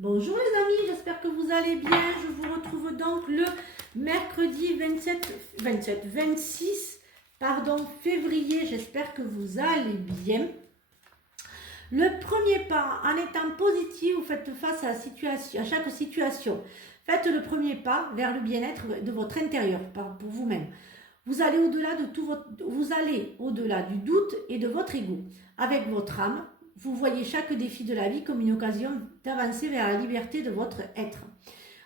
Bonjour les amis, j'espère que vous allez bien. Je vous retrouve donc le mercredi 26 février. J'espère que vous allez bien. Le premier pas, en étant positif, vous faites face à chaque situation. Faites le premier pas vers le bien-être de votre intérieur, pour vous-même. Vous allez au-delà du doute et de votre ego. Avec votre âme, vous voyez chaque défi de la vie comme une occasion d'avancer vers la liberté de votre être.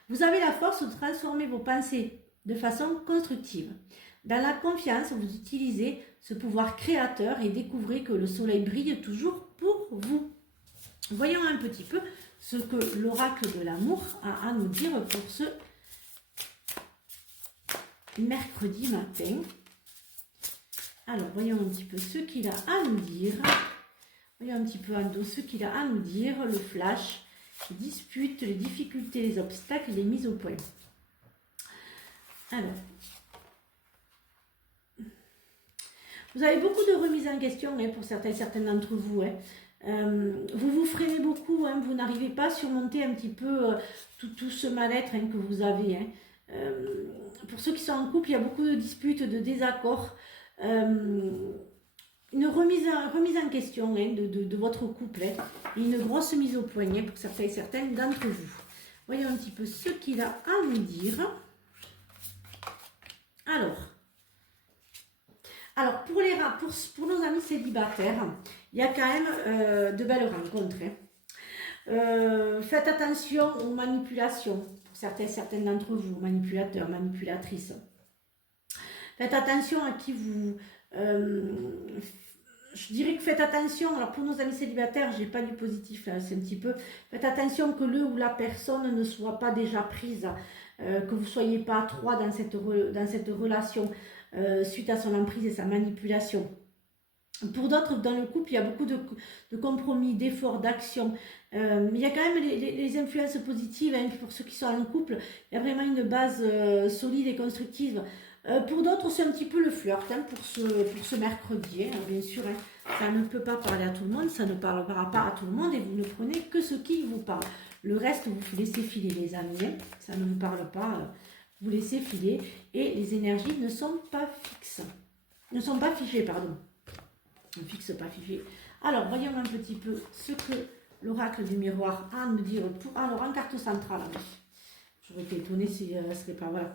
Vous avez la force de transformer vos pensées de façon constructive. Dans la confiance, vous utilisez ce pouvoir créateur et découvrez que le soleil brille toujours pour vous. Voyons un petit peu ce que l'oracle de l'amour a à nous dire pour ce mercredi matin. Alors, voyons un petit peu ce qu'il a à nous dire. Voyons un petit peu en dos ce qu'il a à nous dire. Le flash, les disputes, les difficultés, les obstacles, les mises au point. Alors, vous avez beaucoup de remises en question pour certains d'entre vous. Vous vous freinez beaucoup, vous n'arrivez pas à surmonter un petit peu tout ce mal-être que vous avez. Pour ceux qui sont en couple, il y a beaucoup de disputes, de désaccords, une remise en question de votre couple, et une grosse mise au point pour certaines d'entre vous. Voyons un petit peu ce qu'il a à nous dire. Alors pour nos amis célibataires, il y a quand même de belles rencontres. Faites attention aux manipulations, pour certains d'entre vous, manipulateurs, manipulatrices. Faites attention à qui vous... je dirais que faites attention, alors pour nos amis célibataires, j'ai pas du positif là, c'est un petit peu... Faites attention que le ou la personne ne soit pas déjà prise, que vous ne soyez pas à trois dans cette relation suite à son emprise et sa manipulation. Pour d'autres, dans le couple, il y a beaucoup de compromis, d'efforts, d'actions. Il y a quand même les influences positives. Pour ceux qui sont en couple, il y a vraiment une base solide et constructive. Pour d'autres, c'est un petit peu le flirt pour ce mercredi. Bien sûr, ça ne peut pas parler à tout le monde, ça ne parlera pas à tout le monde et vous ne prenez que ce qui vous parle. Le reste, vous laissez filer les amis, ça ne vous parle pas, vous laissez filer et les énergies ne sont pas fixes. Ne sont pas figées, pardon. Ne fixe pas figées. Alors, voyons un petit peu ce que l'oracle du miroir a à nous dire. Alors, en carte centrale, j'aurais été étonnée si ce serait pas... Voilà.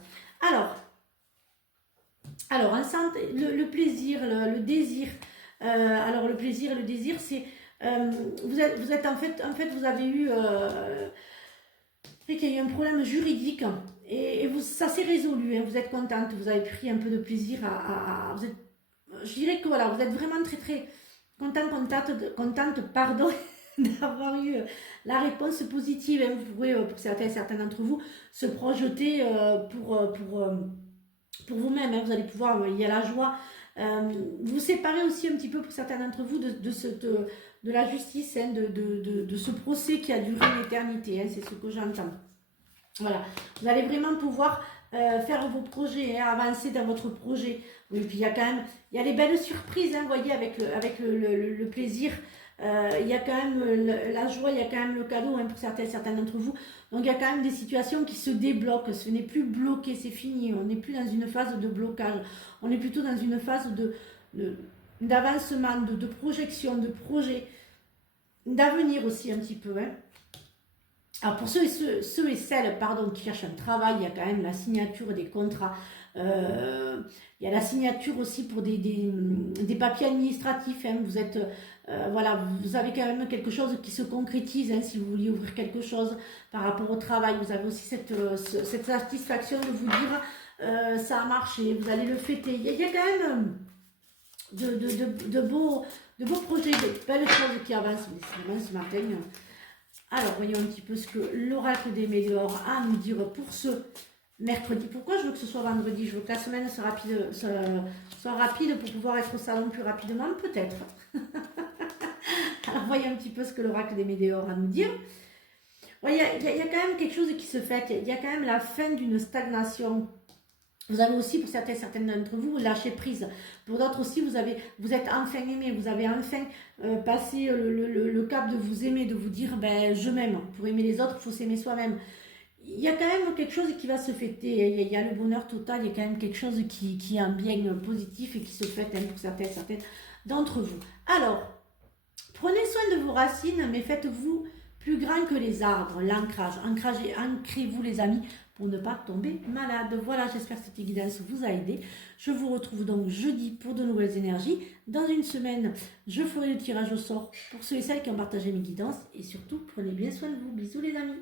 Alors, le plaisir, le désir. Alors, le plaisir et le désir, c'est... vous êtes en fait, vous avez eu... qu'il y a eu un problème juridique et ça s'est résolu. Vous êtes contente, vous avez pris un peu de plaisir je dirais que voilà, vous êtes vraiment très très contente d'avoir eu la réponse positive. Vous pourrez, pour certains d'entre vous, se projeter pour vous-même. Vous allez pouvoir, il y a la joie. Vous séparez aussi un petit peu pour certains d'entre vous de la justice, de ce procès qui a duré une éternité. C'est ce que j'entends. Voilà, vous allez vraiment pouvoir faire vos projets, avancer dans votre projet. Et puis il y a les belles surprises, vous voyez, avec le plaisir. Il y a quand même la joie, il y a quand même le cadeau pour certains d'entre vous. Donc il y a quand même des situations qui se débloquent, ce n'est plus bloqué, c'est fini. On n'est plus dans une phase de blocage, on est plutôt dans une phase d'avancement, de projection, de projet, d'avenir aussi un petit peu. Alors pour ceux et celles qui cherchent un travail, il y a quand même la signature des contrats. Il y a la signature aussi pour des papiers administratifs. Vous êtes, voilà, vous avez quand même quelque chose qui se concrétise. Si vous vouliez ouvrir quelque chose par rapport au travail, vous avez aussi cette satisfaction de vous dire ça a marché, vous allez le fêter. Il y a quand même de beaux projets, de belles choses qui avancent. Décidément, ce matin. Alors, voyons un petit peu ce que l'oracle des météores a à nous dire pour ce mercredi. Pourquoi je veux que ce soit vendredi? Je veux que la semaine soit rapide pour pouvoir être au salon plus rapidement, peut-être. Alors, voyons un petit peu ce que l'oracle des météores a à nous dire. Il y a quand même quelque chose qui se fait. Il y a quand même la fin d'une stagnation. Vous avez aussi, pour certaines d'entre vous, lâché prise. Pour d'autres aussi, vous êtes enfin aimé, vous avez enfin passé le cap de vous aimer, de vous dire, ben, je m'aime. Pour aimer les autres, il faut s'aimer soi-même. Il y a quand même quelque chose qui va se fêter. Il y a le bonheur total, il y a quand même quelque chose qui est un bien positif et qui se fête pour certaines d'entre vous. Alors, prenez soin de vos racines, mais faites-vous plus grand que les arbres, l'ancrage. Ancrez-vous les amis pour ne pas tomber malade. Voilà, j'espère que cette guidance vous a aidé. Je vous retrouve donc jeudi pour de nouvelles énergies. Dans une semaine, je ferai le tirage au sort pour ceux et celles qui ont partagé mes guidances. Et surtout, prenez bien soin de vous. Bisous les amis.